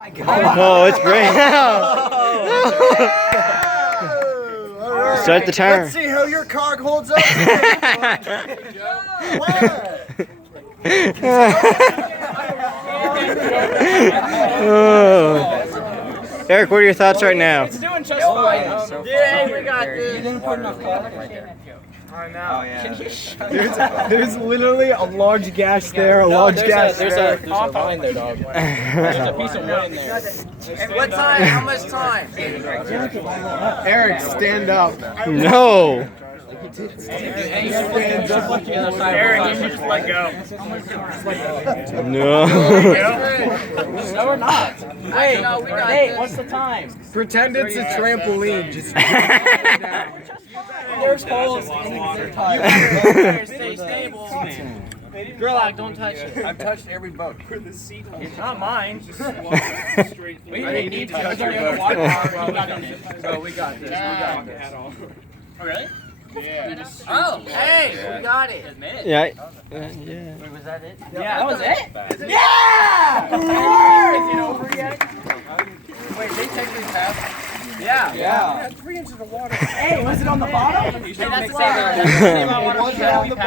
Oh, it's great. Start the turn. Let's see how your cog holds up. Eric, what are your thoughts right now? It's doing just fine. Yeah, we got this. You didn't put enough product in it. I know. There's literally a large gash there, a large gash there. There's a compound in there, dog. There's a piece of wood in there. What time? How much time? Eric, stand up. No. Stand up. Eric, you should just let go. No. No, we're not. Wait, No, we got hey, this. what's the time? Pretend it's a trampoline. Just There's holes in the tire. Stay stable. Gerlach, don't touch it. I've touched every boat. It's not mine. We didn't need to touch your boat. Oh, we got this. We got this. Oh, really? Yeah. Oh, hey, we got it. Yeah. Wait, was that it? Yeah, that was it? Yeah! Wait, they take these half? Yeah. Yeah. 3 inches of water. Hey, was it on the bottom? Hey, that's Say that.